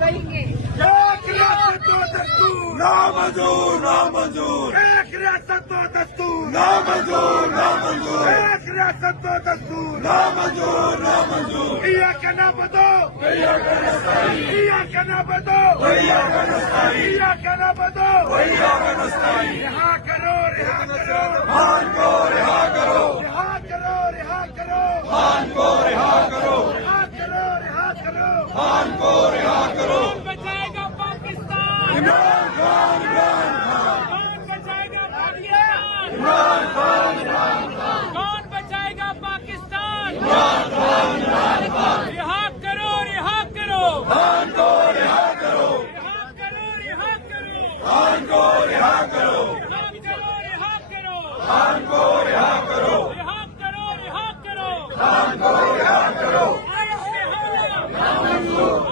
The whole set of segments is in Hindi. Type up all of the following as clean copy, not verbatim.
करेंगे। एक रियासत दो दस्तूर नामंजूर नामंजूर। एक रियासत दो दस्तूर नामंजूर नामंजूर। एक रियासत दो दस्तूर नामंजूर नामंजूर। इय्याक नअबुदु व इय्याक नस्तईन। इय्याक नअबुदु व इय्याक नस्तईन। इय्याक नअबुदु व इय्याक नस्तईन। रिहा करो रिहा करो खान को रिहा करो। रिहा करो रिहा करो खान को रिहा करो। रिहा करो रिहा करो खान को रिहा करो। कौन बचाएगा पाकिस्तान? इमरान खान इमरान खान। कौन बचाएगा पाकिस्तान? इमरान खान इमरान खान। कौन बचाएगा पाकिस्तान? इमरान खान इमरान खान। रिहा करो रिहा करो खान को रिहा करो। रिहा करो रिहा करो खान को रिहा करो। रिहा करो रिहा करो खान को रिहा करो। रिहा करो रिहा करो खान को रिहा करो।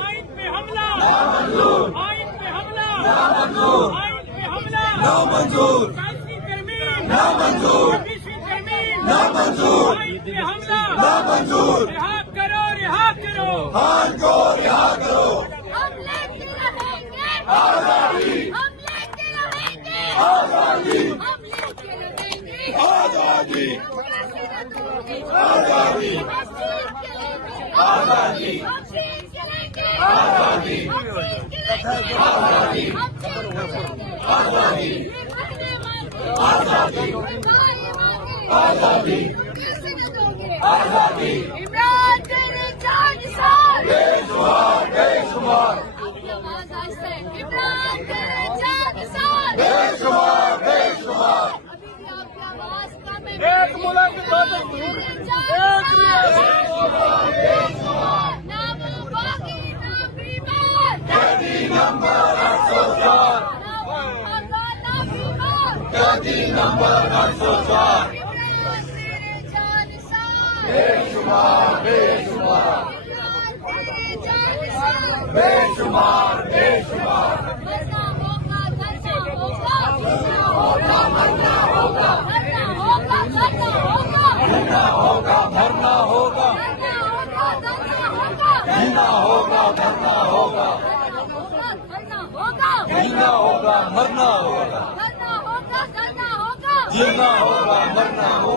आइन पे हमला नामंजूर आइन पे हमला नामंजूर आइन पे हमला नामंजूर कायसी तरमीम नामंजूर 20वीं तरमीम नामंजूर आइन पे हमला नामंजूर। रिहा करो रिहा करो खान को रिहा करो। हम लेते रहेंगे आजादी हम लेते रहेंगे आजादी हम लेते रहेंगे आजादी आजादी आजादी हम चीज चलेंगे आजादी हम चीज चलेंगे आजादी हम चीज चलेंगे आजादी ये कहने मांगे आजादी ये मांगे आजादी कैसे न दोगे आजादी। इमरान तेरे 4 साल बेशुमार बेशुमार आपकी आवाज आज से इमरान तेरे 4 साल बेशुमार बेशुमार। अभी भी आपकी आवाज कम है। एक मुल्क दो दस्तूर, एक ना वो बागी ना बीमार कैदी नंबर 804 ना वो आगा ना बीमार कैदी नंबर 804। इमरान तेरे 4 साल बेशुमार बेशुमार इमरान तेरे 4 साल बेशुमार बेशुमार। मरना होगा धरना होगा मरना होगा मरना होगा धरना होगा धरना होगा भरना होगा। धरना होगा धरना होगा जीना होगा मरना होगा। धरना होगा धरना होगा जीना होगा मरना होगा।